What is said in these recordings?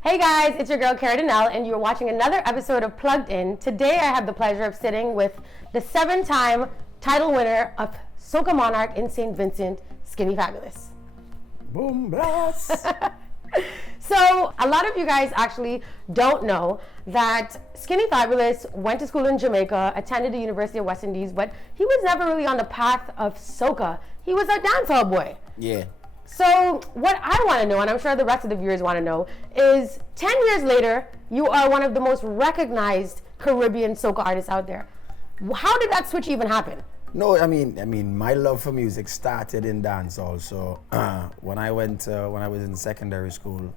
Hey guys, it's your girl Kerra Denel, and you're watching another episode of Plugged In. Today I have the pleasure of sitting with the 7-time title winner of Soca Monarch in St. Vincent, Skinny Fabulous. Boom blast! So, a lot of you guys actually don't know that Skinny Fabulous went to school in Jamaica, attended the University of West Indies, but he was never really on the path of Soca. He was a dancehall boy. Yeah. So what I want to know, and I'm sure the rest of the viewers want to know, is 10 years later, you are one of the most recognized Caribbean soca artists out there. How did that switch even happen? No, I mean, my love for music started in dancehall. So when I was in secondary school,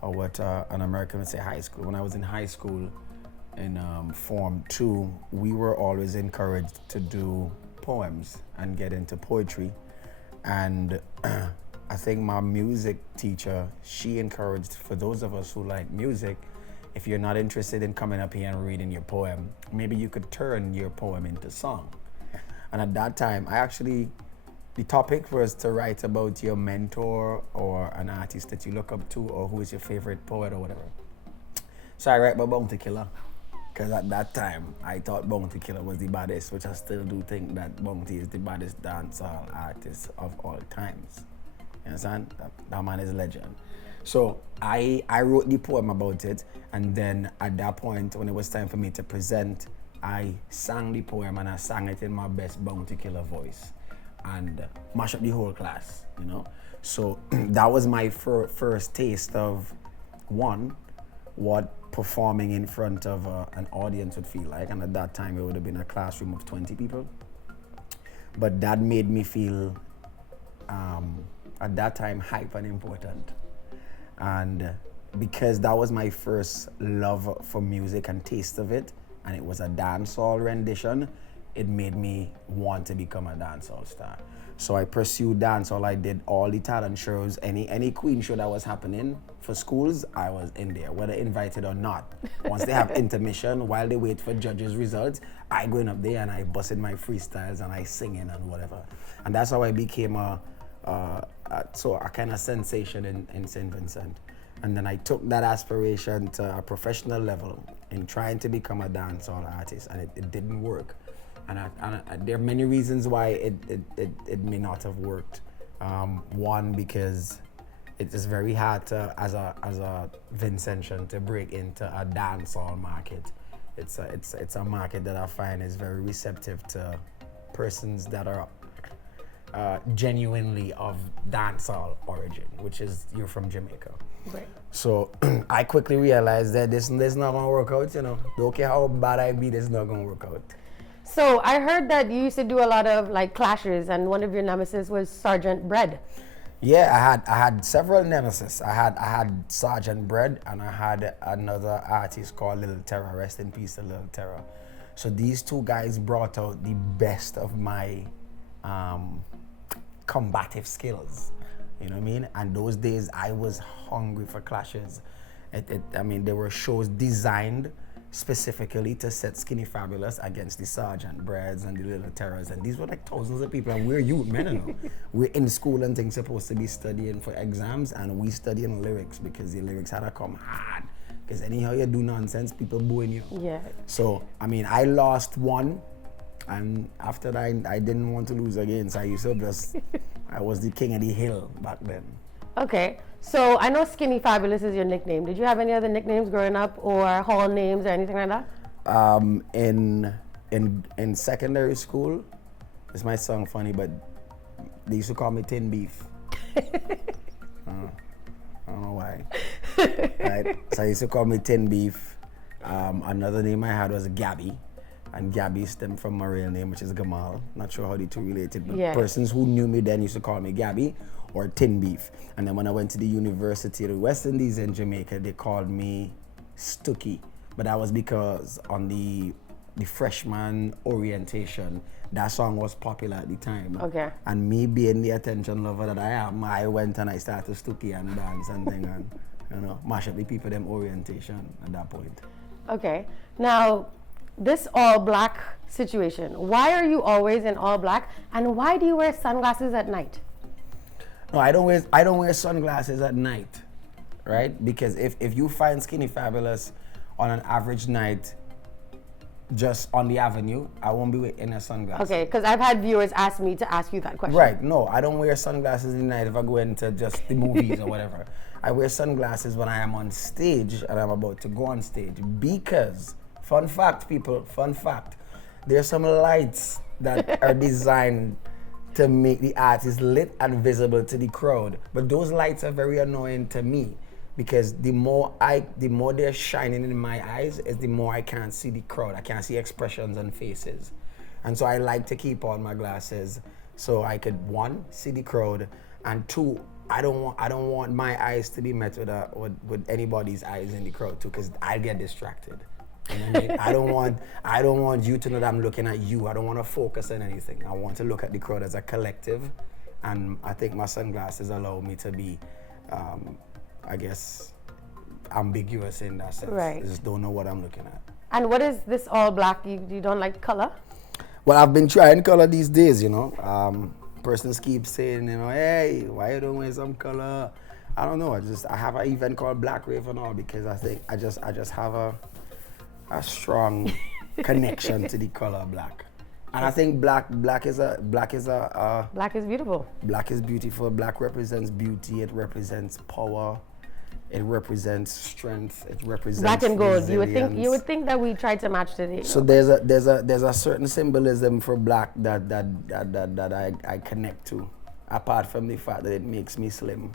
or what an American would say high school. When I was in high school, in Form 2, we were always encouraged to do poems and get into poetry, and I think my music teacher, she encouraged, for those of us who like music, if you're not interested in coming up here and reading your poem, maybe you could turn your poem into song. And at that time, the topic was to write about your mentor or an artist that you look up to, or who is your favorite poet or whatever. So I write about Bounty Killer, because at that time, I thought Bounty Killer was the baddest, which I still do think that Bounty is the baddest dancehall artist of all times. You understand? That man is a legend. So I wrote the poem about it, and then at that point, when it was time for me to present, I sang the poem, and I sang it in my best Bounty Killer voice, and mashed up the whole class, you know? So that was my first taste of, one, what performing in front of an audience would feel like, and at that time it would have been a classroom of 20 people. But that made me feel, at that time, hype and important. And because that was my first love for music and taste of it, and it was a dancehall rendition, it made me want to become a dancehall star. So I pursued dancehall. I did all the talent shows, any queen show that was happening for schools, I was in there, whether invited or not. Once they have intermission, while they wait for judges' results, I go in up there and I busted my freestyles and I singing and whatever. And that's how I became a kind of sensation in St. Vincent. And then I took that aspiration to a professional level in trying to become a dancehall artist, and it didn't work. And there are many reasons why it may not have worked. One, because it is very hard to, as a Vincentian, to break into a dancehall market. It's a market that I find is very receptive to persons that are genuinely of dancehall origin, which is you're from Jamaica. Right. So I quickly realized that this not gonna work out, you know. Don't care how bad I be, this is not gonna work out. So I heard that you used to do a lot of like clashes, and one of your nemesis was Sergeant Bread. Yeah, I had several nemesis. I had Sergeant Bread, and I had another artist called Little Terror. Rest in peace to Little Terror. So these two guys brought out the best of my combative skills, you know what I mean? And those days I was hungry for clashes. There were shows designed specifically to set Skinny Fabulous against the Sergeant Breads and the Little Terrors, and these were like thousands of people, and we're youth men, you know. We're in school and things, supposed to be studying for exams, and we studying lyrics because the lyrics had to come hard, because anyhow you do nonsense, people booing you. Yeah. So I lost one, and after that I didn't want to lose again, so I was the king of the hill back then. Okay, so I know Skinny Fabulous is your nickname. Did you have any other nicknames growing up, or hall names or anything like that? In secondary school, this might sound funny, but they used to call me Tin Beef. I don't know why. Right? So they used to call me Tin Beef. Another name I had was Gabby. And Gabby stemmed from my real name, which is Gamal. Not sure how the two related, but persons who knew me then used to call me Gabby or Tin Beef. And then when I went to the University of the West Indies in Jamaica, they called me Stooky. But that was because on the freshman orientation, that song was popular at the time. Okay. And me being the attention lover that I am, I went and I started Stooky and dance and thing and, you know, mash up the people them orientation at that point. Okay. Now, this all black situation, why are you always in all black, and why do you wear sunglasses at night? No, I don't wear sunglasses at night, right? Because if you find Skinny Fabulous on an average night just on the avenue, I won't be in a sunglasses. Okay, because I've had viewers ask me to ask you that question. Right, no, I don't wear sunglasses in the night if I go into just the movies or whatever. I wear sunglasses when I am on stage and I'm about to go on stage because, fun fact people, fun fact, there's some lights that are designed to make the artist lit and visible to the crowd. But those lights are very annoying to me because the more they're shining in my eyes, is the more I can't see the crowd. I can't see expressions and faces. And so I like to keep on my glasses so I could, one, see the crowd, and two, I don't want my eyes to be met with anybody's eyes in the crowd too, because I get distracted. You know what I mean? I don't want you to know that I'm looking at you. I don't want to focus on anything. I want to look at the crowd as a collective, and I think my sunglasses allow me to be, I guess, ambiguous in that sense. Right. I just don't know what I'm looking at. And what is this all black? You don't like color? Well, I've been trying color these days, you know. Persons keep saying, you know, hey, why you don't wear some color? I don't know. I have an event called Black Rave and all because I think I just have a strong connection to the color black. And I think black is beautiful. Black is beautiful. Black represents beauty. It represents power. It represents strength. It represents black and gold. Resilience. You would think that we tried to match today. So there's a certain symbolism for black that I connect to, apart from the fact that it makes me slim.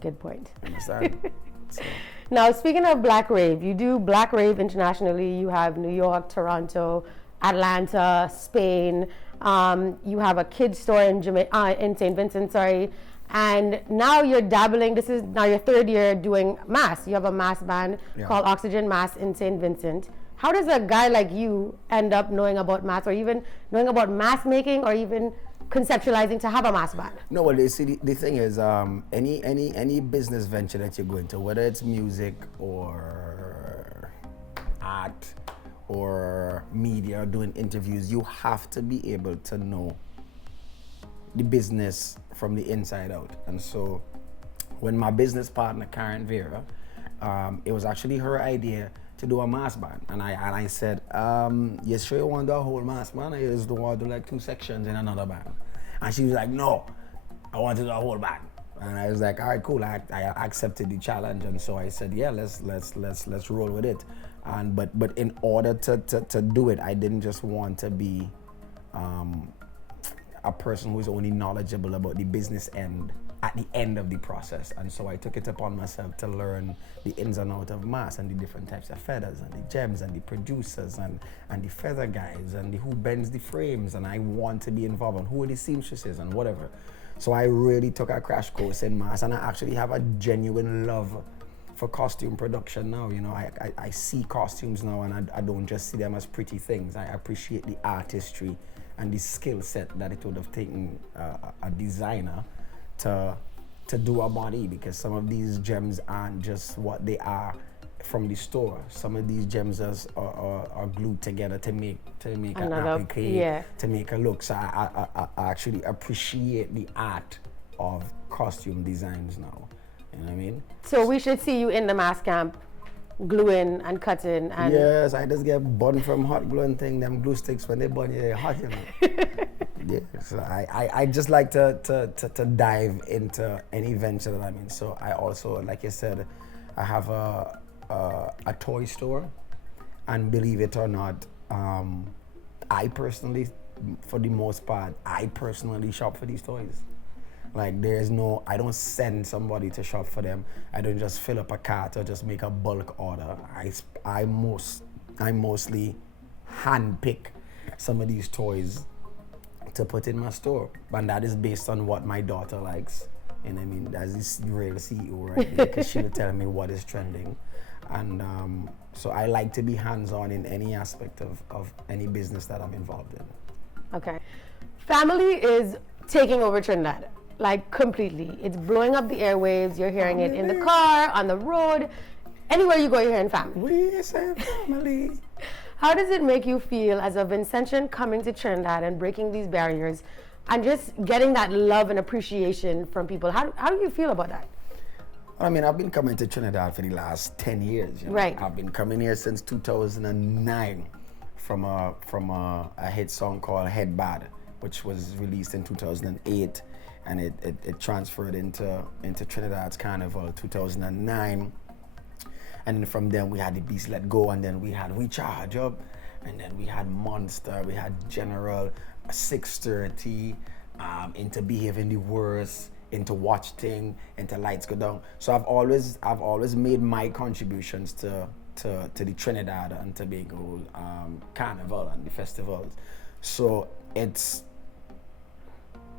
Good point. Understand? So. Now, speaking of Black Rave, you do Black Rave internationally. You have New York, Toronto, Atlanta, Spain. You have a kids store in St. Vincent, sorry. And now you're dabbling, this is now your third year doing mass. You have a mass band called Oxygen Mass in St. Vincent. How does a guy like you end up knowing about mass, or even knowing about mass making, or even conceptualizing to have a mass band? No, well, you see, the thing is, any business venture that you're going to, whether it's music or art or media, doing interviews, you have to be able to know the business from the inside out. And so when my business partner, Karen Vera, it was actually her idea to do a mass band. And I said, you sure you want to do a whole mass band? I just don't want to do like 2 sections in another band. And she was like, no, I want to do a whole band. And I was like, all right, cool. I accepted the challenge. And so I said, yeah, let's roll with it. And but in order to do it, I didn't just want to be a person who is only knowledgeable about the business end at the end of the process. And so I took it upon myself to learn the ins and outs of mass and the different types of feathers and the gems and the producers and the feather guys and who bends the frames, and I want to be involved in who are the seamstresses and whatever. So I really took a crash course in mass, and I actually have a genuine love for costume production now. You know, I see costumes now, and I don't just see them as pretty things. I appreciate the artistry and the skill set that it would have taken a designer to do a body, because some of these gems aren't just what they are from the store. Some of these gems are glued together to make an applique, to make a look. So I actually appreciate the art of costume designs now. You know what I mean? So we should see you in the mass camp, gluing and cutting. And yes, I just get burned from hot glue and thing. Them glue sticks, when they burn you, they're hot, you know. Yeah, so I just like to dive into any venture that I'm in. So I also, like you said, I have a toy store, and believe it or not, I personally, for the most part, I personally shop for these toys. Like I don't send somebody to shop for them. I don't just fill up a cart or just make a bulk order. I mostly handpick some of these toys to put in my store, and that is based on what my daughter likes. And I mean, that's this real CEO right there, because she'll tell me what is trending. And so I like to be hands-on in any aspect of any business that I'm involved in. Okay. Family is taking over Trinidad, like completely. It's blowing up the airwaves. You're hearing it in the car, on the road. Anywhere you go, you're hearing family. We say family. How does it make you feel as a Vincentian coming to Trinidad and breaking these barriers and just getting that love and appreciation from people? How do you feel about that? I mean, I've been coming to Trinidad for the last 10 years. You know? Right. I've been coming here since 2009 from a hit song called Head Bad, which was released in 2008, and it transferred into Trinidad's Carnival 2009. And then from then we had the Beast Let Go, and then we had We Charge Up, and then we had Monster, we had General, 630, into Behaving the Worst, into Watch Thing, into Lights Go Down. So I've always made my contributions to the Trinidad and Tobago Carnival and the festivals. So it's,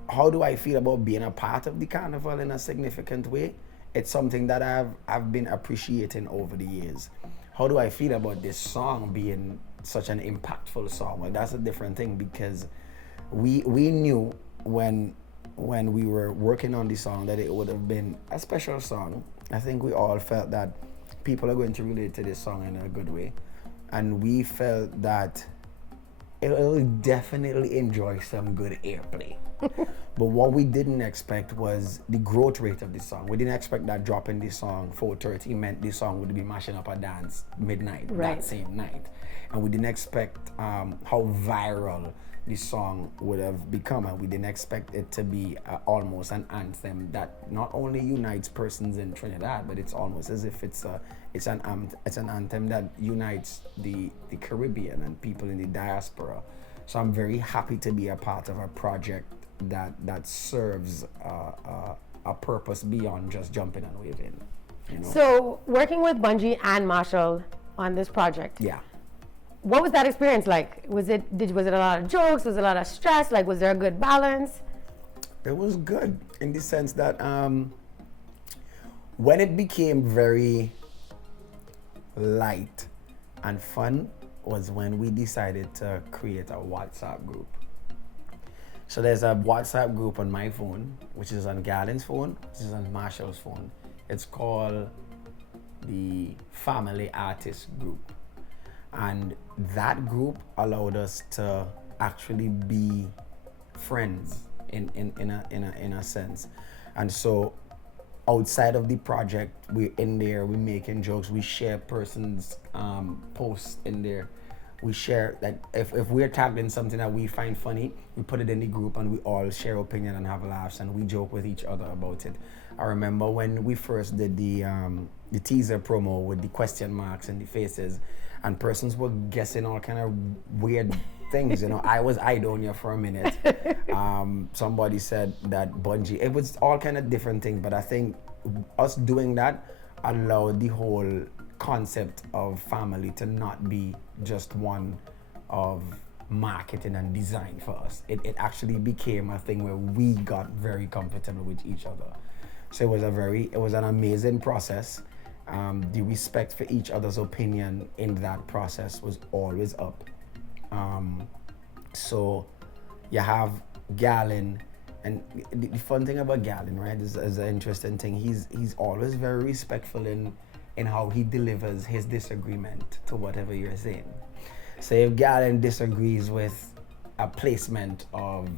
how do I feel about being a part of the carnival in a significant way? It's something that I've been appreciating over the years. How do I feel about this song being such an impactful song? Well, that's a different thing, because we knew when we were working on the song that it would have been a special song. I think we all felt that people are going to relate to this song in a good way, and we felt that it'll definitely enjoy some good airplay. But what we didn't expect was the growth rate of this song. We didn't expect that dropping this song 4:30 meant this song would be mashing up a dance midnight that same night. And we didn't expect how viral this song would have become, and we didn't expect it to be almost an anthem that not only unites persons in Trinidad, but it's almost as if it's an anthem that unites the Caribbean and people in the diaspora. So I'm very happy to be a part of a project that serves a purpose beyond just jumping and waving. You know? So working with Bungie and Marshall on this project. Yeah. What was that experience like? Was it a lot of jokes? Was it a lot of stress? Like, was there a good balance? It was good in the sense that when it became very light and fun was when we decided to create a WhatsApp group. So there's a WhatsApp group on my phone, which is on Galen's phone, which is on Marshall's phone. It's called the Family Artist Group. And that group allowed us to actually be friends in a sense. And so outside of the project, we're in there, we're making jokes, we share persons' posts in there. We share, like, if we're tagged in something that we find funny, we put it in the group and we all share opinion and have laughs, and we joke with each other about it. I remember when we first did the teaser promo with the question marks and the faces, and persons were guessing all kind of weird things. You know, I was Idonia for a minute. Somebody said that Bungie. It was all kind of different things, but I think us doing that allowed the whole concept of family to not be just one of marketing and design for us. It actually became a thing where we got very comfortable with each other. So it was an amazing process. The respect for each other's opinion in that process was always up. So you have Galen, and the fun thing about Galen, right, is an interesting thing. He's always very respectful in how he delivers his disagreement to whatever you're saying. So if Galen disagrees with a placement of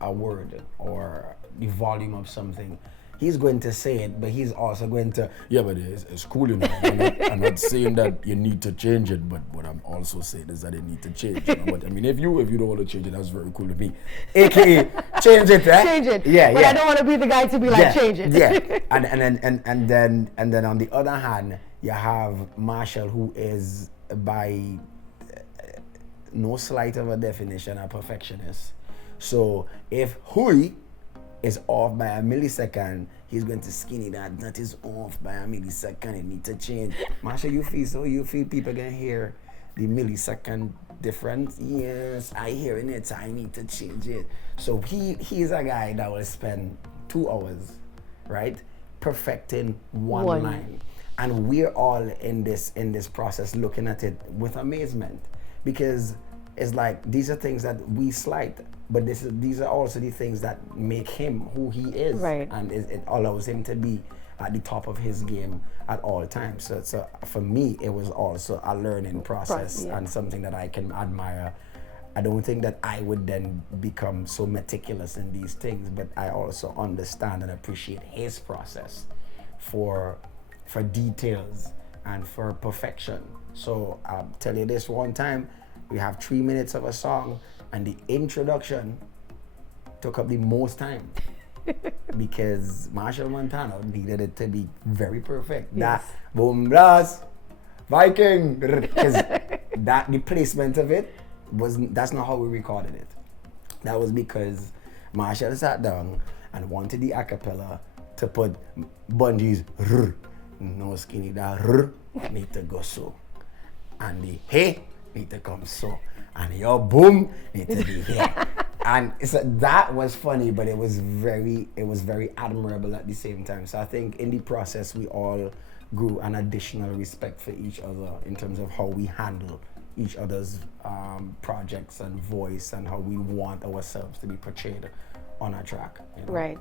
a word or the volume of something, he's going to say it, but he's also going to, yeah, but it's cool enough. I'm not saying that you need to change it, but what I'm also saying is that it need to change. You know? But I mean, if you don't want to change it, that's very cool with me. AKA, change it, right? Change it. Yeah, but yeah. I don't want to be the guy to be like, change it. Yeah. And then on the other hand, you have Marshall, who is by no slight of a definition a perfectionist. So if Hui is off by a millisecond, he's going to skinny that is off by a millisecond, it needs to change. Marshall, you feel people can hear the millisecond difference? Yes, I hearing it, so I need to change it. So he's a guy that will spend 2 hours, right, perfecting one line. And we're all in this process looking at it with amazement, because it's like these are things that we slight, but these are also the things that make him who he is, right? And it allows him to be at the top of his game at all times. So for me, it was also a learning process and something that I can admire. I don't think that I would then become so meticulous in these things, but I also understand and appreciate his process for details and for perfection. So I'll tell you this one time, we have 3 minutes of a song and the introduction took up the most time because Marshall Montano needed it to be very perfect. Yes. That boom blast Viking, because that the placement of it that's not how we recorded it. That was because Marshall sat down and wanted the acapella to put Bungee's no skinny that need to go so, and the hey need to come so, and your boom need to be here. And so that was funny, but it was very admirable at the same time. So I think in the process we all grew an additional respect for each other in terms of how we handle each other's projects and voice and how we want ourselves to be portrayed on a track. You know? Right.